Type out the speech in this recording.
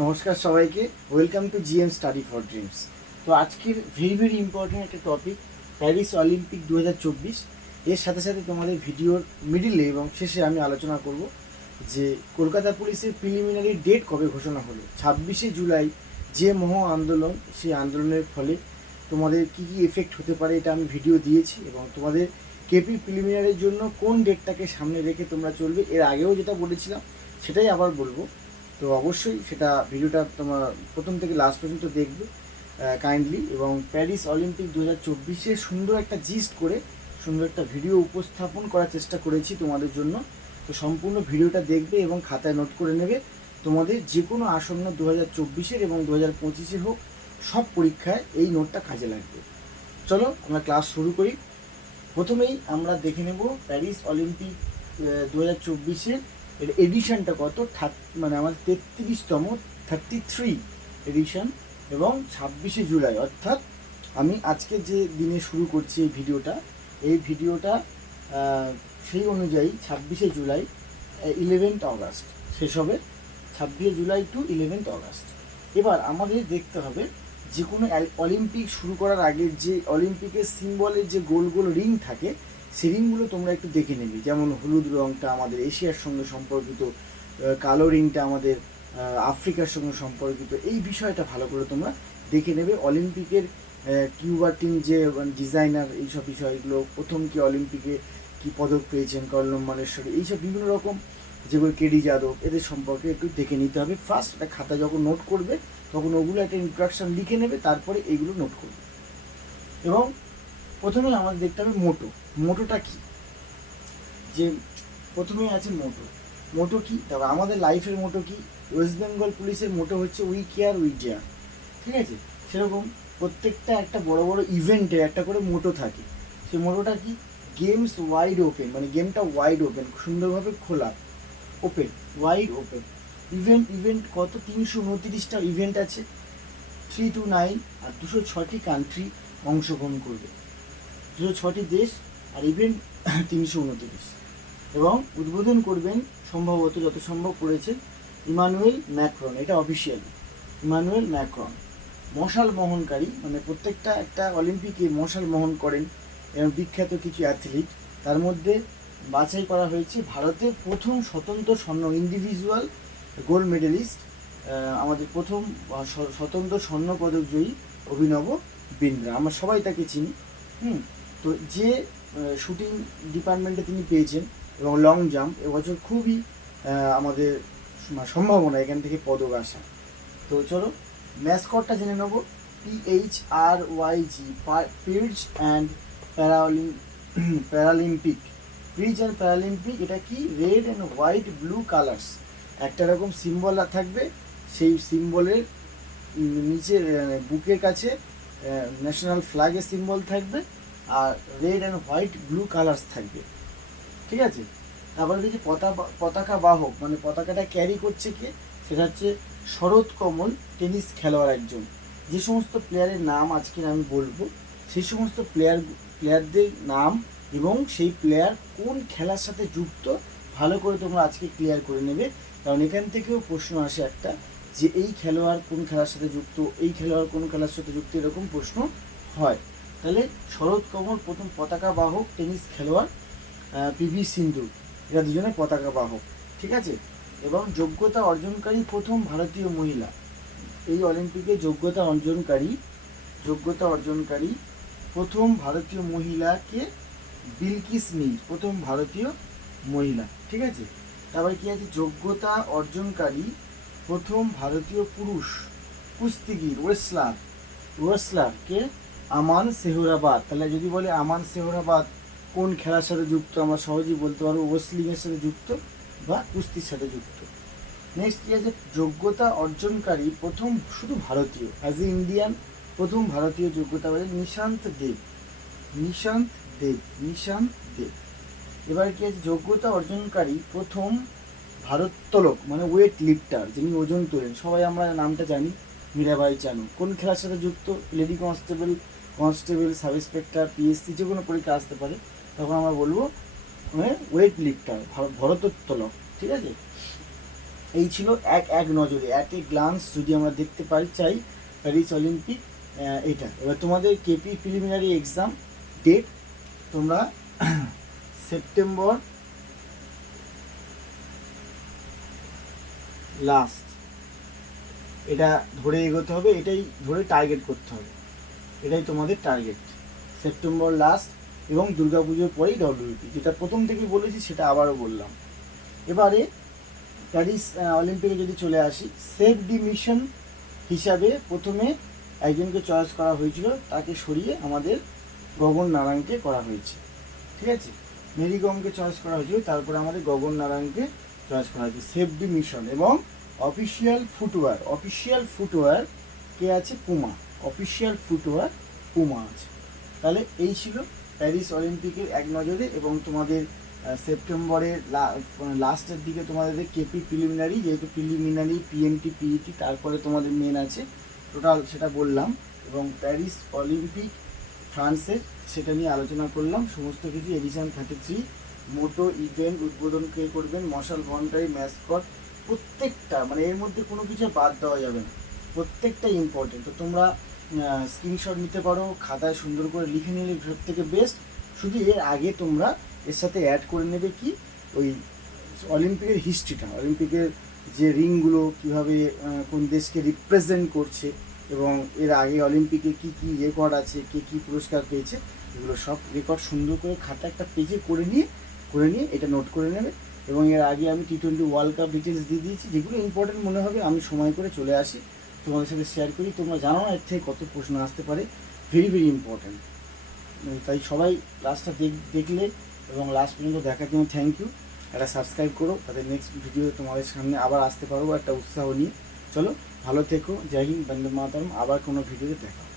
নমস্কার সবাইকে। Welcome to GM study for dreams তো আজকের ভেরি ভেরি ইম্পর্টেন্ট একটা টপিক প্যারিস অলিম্পিক দু হাজার চব্বিশ। এর সাথে সাথে তোমাদের ভিডিওর মিডিলে এবং শেষে আমি আলোচনা করব যে কলকাতা পুলিশের প্রিলিমিনারি ডেট কবে ঘোষণা হলো। ছাব্বিশে জুলাই যে মহ আন্দোলন, সেই আন্দোলনের ফলে তোমাদের কি কি এফেক্ট হতে পারে এটা আমি ভিডিও দিয়েছি এবং তোমাদের কেপি প্রিলিমিনারির জন্য কোন ডেটটাকে সামনে রেখে তোমরা চলবে, এর আগেও যেটা বলেছিলাম, সেটাই আবার বলব। তো অবশ্যই সেটা ভিডিওটা তোমার প্রথম থেকে লাস্ট পর্যন্ত দেখবে কাইন্ডলি এবং প্যারিস অলিম্পিক দু হাজার চব্বিশে সুন্দর একটা জিস্ট করে, সুন্দর একটা ভিডিও উপস্থাপন করার চেষ্টা করেছি তোমাদের জন্য। তো সম্পূর্ণ ভিডিওটা দেখবে এবং খাতায় নোট করে নেবে। তোমাদের যে কোনো আসন্ন দু হাজার চব্বিশের এবং দু হাজার পঁচিশে হোক, সব পরীক্ষায় এই নোটটা কাজে লাগবে। চলো, আমরা ক্লাস শুরু করি। প্রথমেই আমরা দেখে নেব প্যারিস অলিম্পিক দু হাজার চব্বিশের এর এডিশনটা কত? মানে আমার তেত্রিশতম থার্টি থ্রি এডিশন এবং ছাব্বিশে জুলাই। অর্থাৎ আমি আজকে যে দিনে শুরু করছি এই ভিডিওটা এই ভিডিওটা সেই অনুযায়ী ছাব্বিশে জুলাই ইলেভেন্থ অগাস্ট শেষ হবে ছাব্বিশে জুলাই টু ইলেভেন্থ অগাস্ট এবার আমাদের দেখতে হবে যে কোনো অলিম্পিক শুরু করার আগে যে অলিম্পিকের সিম্বলের যে গোল গোল রিং থাকে সেই রিংগুলো তোমরা একটু দেখে নেবে। যেমন হলুদ রঙটা আমাদের এশিয়ার সঙ্গে সম্পর্কিত কালো রিংটা আমাদের আফ্রিকার সঙ্গে সম্পর্কিত, এই বিষয়টা ভালো করে তোমরা দেখে নেবে। অলিম্পিকের কিউবার টিম যে ডিজাইনার এইসব বিষয়গুলো, প্রথম কি অলিম্পিকে কি পদক পেয়েছেন কল্লম মানেশ্বরী এইসব বিভিন্ন রকম যেগুলো কেডি যাদব, এদের সম্পর্কে একটু দেখে নিতে হবে। ফার্স্ট একটা খাতা যখন নোট করবে, তখন ওগুলো একটা ইন্ট্রাকশন লিখে নেবে, তারপরে এইগুলো নোট করবে। এবং প্রথমে আমাদের দেখতে হবে মোটো। মোটোটা কি? যে প্রথমেই আছে মোটো। মোটো কি? তারপর আমাদের লাইফের মোটো কি? ওয়েস্ট বেঙ্গল পুলিশের মোটো হচ্ছে উই কেয়ার উই ডেয়ার ঠিক আছে? সেরকম প্রত্যেকটা একটা বড় বড় ইভেন্টে একটা করে মোটো থাকে। সেই মোটোটা কি? গেমস ওয়াইড ওপেন মানে গেমটা ওয়াইড ওপেন সুন্দরভাবে খোলা। Open wide open event event কত? তিনশো উনত্রিশটা ইভেন্ট আছে। থ্রি টু নাইন আর দুশো ছটি কান্ট্রি অংশগ্রহণ করবে। দুশো ছটি দেশ আর ইভেন্ট তিনশো উনত্রিশ এবং উদ্বোধন করবেন সম্ভবত যত সম্ভব করেছে ইমানুয়েল ম্যাক্রন, এটা অফিসিয়ালি ইমানুয়েল ম্যাক্রন, মশাল বহনকারী মানে প্রত্যেকটা একটা অলিম্পিকে মশাল বহন করেন এবং বিখ্যাত কিছু অ্যাথলিট তার মধ্যে বাছাই করা হয়েছে ভারতের প্রথম স্বতন্ত্র স্বর্ণ ইন্ডিভিজুয়াল গোল্ড মেডেলিস্ট আমাদের প্রথম স্বতন্ত্র স্বর্ণ পদক জয়ী অভিনব বিন্দ্রা। আমরা সবাই তাকে চিনি। হুম। তো যে শুটিং ডিপার্টমেন্টে তিনি পেয়েছেন এবং লং জাম্প এবছর খুবই আমাদের সম্ভাবনা এখান থেকে পদক আসা। তো চলো ম্যাসকটটা জেনে নেব। পিএইচ আর ওয়াই জি পিডস অ্যান্ড প্যারালিম প্যারালিম্পিক প্রিজ অ্যান্ড প্যারালিম্পিক এটা কি? Red and white blue colours একটা রকম সিম্বল থাকবে, সেই সিম্বলের নিচে বুকের কাছে ন্যাশনাল ফ্ল্যাগের সিম্বল থাকবে। আর red and white blue colours থাকবে। ঠিক আছে? তারপরে দেখছি পতাকা পতাকা বাহক মানে পতাকাটা ক্যারি করছে কে? সেটা হচ্ছে শরৎ কমল টেনিস খেলোয়াড় একজন। যে সমস্ত প্লেয়ারের নাম আজকে আমি বলব, সেই সমস্ত প্লেয়ার প্লেয়ারদের নাম এবং সেই প্লেয়ার কোন খেলার সাথে যুক্ত, ভালো করে তোমরা আজকে ক্লিয়ার করে নেবে। কারণ এখান থেকেও প্রশ্ন আসে একটা, যে এই খেলোয়াড় কোন খেলার সাথে যুক্ত, এই খেলোয়াড় কোন খেলার সাথে যুক্ত, এরকম প্রশ্ন হয়। তাহলে শরৎ কমল প্রথম পতাকা বাহক টেনিস খেলোয়াড় পিভি সিন্ধু। এরা দুজনে পতাকা বাহক, ঠিক আছে? এবং যোগ্যতা অর্জনকারী প্রথম ভারতীয় মহিলা। এই অলিম্পিকে যোগ্যতা অর্জনকারী যোগ্যতা অর্জনকারী প্রথম ভারতীয় মহিলাকে বিলকিস মির প্রথম ভারতীয় মহিলা, ঠিক আছে? তারপরে কি আছে? যোগ্যতা অর্জনকারী প্রথম ভারতীয় পুরুষ, কুস্তিগির, ওয়েসলার, ওয়েসলারকে আমান সেহরাবাদ। তাহলে যদি বলে আমান সেহরাবাদ, কোন খেলার সাথে যুক্ত? আমরা সহজেই বলতে পারব ওয়েসলিংয়ের সাথে যুক্ত বা কুস্তির সাথে যুক্ত। নেক্সট কি আছে যোগ্যতা অর্জনকারী, প্রথম শুধু ভারতীয়। অ্যাজ এ ইন্ডিয়ান প্রথম ভারতীয় যোগ্যতা বলে নিশান্ত দেব। নিশান্ত দেব নিশান্ত দেব। এবার কি আছে? যোগ্যতা অর্জনকারী, প্রথম ভারোত্তোলক মানে ওয়েট লিফটার যিনি ওজন তোলেন। সবাই আমরা নামটা জানি, মীরাবাই চানু। কোন খেলার সাথে যুক্ত? Lady constable constable, sub inspector, PSC, যে কোনো পরীক্ষা আসতে পারে, তখন আমরা বলব ওয়েট লিফটার ভারোত্তোলক ঠিক আছে? এই ছিল এক এক নজরে, এক এক গ্লান্স যদি আমরা দেখতে পাই, চাই প্যারিস অলিম্পিক এটা। এবার তোমাদের কেপি প্রিলিমিনারি এক্সাম ডেট, তোমরা সেপ্টেম্বর লাস্ট এটা ধরে এগোতে হবে, এটাই ধরে টার্গেট করতে হবে। এটাই তোমাদের টার্গেট সেপ্টেম্বর লাস্ট এবং দুর্গাপুজোর পরেই ডব্লিউপি যেটা প্রথম থেকেই বলেছি সেটা আবারও বললাম। এবারে প্যারিস অলিম্পিকে যদি চলে আসি সেফ ডি মিশন হিসাবে প্রথমে একজনকে চয়েস করা হয়েছিল, তাকে সরিয়ে আমাদের গগন নারায়ণকে করা হয়েছে। ঠিক আছে? মেরি মেরিগমকে চয়েস করা হয়েছিল, তারপরে আমাদের গগন নারায়ণকে চয়েস করা হয়েছে। সেফ ডি মিশন এবং অফিসিয়াল ফুটওয়্যার অফিসিয়াল ফুটওয়্যার কে আছে পুমা অফিসিয়াল ফুটওয়্যার পুমা আছে। তাহলে এই ছিল প্যারিস অলিম্পিকের এক নজরে এবং তোমাদের সেপ্টেম্বরের লাস্টের দিকে তোমাদের কেপি প্রিলিমিনারি যেহেতু প্রিলিমিনারি পিএমটি পিইটি তারপরে তোমাদের মেন আছে। টোটাল সেটা বললাম এবং প্যারিস অলিম্পিক ফ্রান্সের সেটা নিয়ে আলোচনা করলাম। সমস্ত কিছু edition thirty three motto event উদ্বোধন কে করবেন মশাল ভন্টারি ম্যাসকট প্রত্যেকটা মানে এর মধ্যে কোনো কিছু বাদ দেওয়া যাবে না। প্রত্যেকটা ইম্পর্টেন্ট তো তোমরা স্ক্রিনশট নিতে পারো, খাতায় সুন্দর করে লিখে নিলে সব থেকে বেস্ট শুধু এর আগে তোমরা এর সাথে অ্যাড করে নেবে কি? ওই অলিম্পিকের হিস্ট্রিটা অলিম্পিকের যে রিংগুলো কীভাবে কোন দেশকে রিপ্রেজেন্ট করছে এবং এর আগে অলিম্পিকে কি কি রেকর্ড আছে, কে কি পুরস্কার পেয়েছে, এগুলো সব রেকর্ড সুন্দর করে খাতা একটা পেজে করে নিয়ে করে নিয়ে এটা নোট করে নেবে। এবং এর আগে আমি T twenty World Cup details দিয়ে দিয়েছি, যেগুলো ইম্পর্টেন্ট মনে হবে, আমি সময় করে চলে আসি। তোমাদের সাথে শেয়ার করি। তোমরা জানো না এর থেকে কত প্রশ্ন আসতে পারে। ভেরি ভেরি ইম্পর্টেন্ট তাই সবাই লাস্টটা দেখলে এবং লাস্ট পর্যন্ত দেখার জন্য থ্যাংক ইউ একটা সাবস্ক্রাইব করো, তাতে নেক্সট ভিডিও তোমাদের সামনে আবার আসতে পারব একটা উৎসাহ নিয়ে। চলো, ভালো থেকো। জয় হিন্দ, বন্দে মাতারম। আবার কোনো ভিডিওতে দেখা হবে।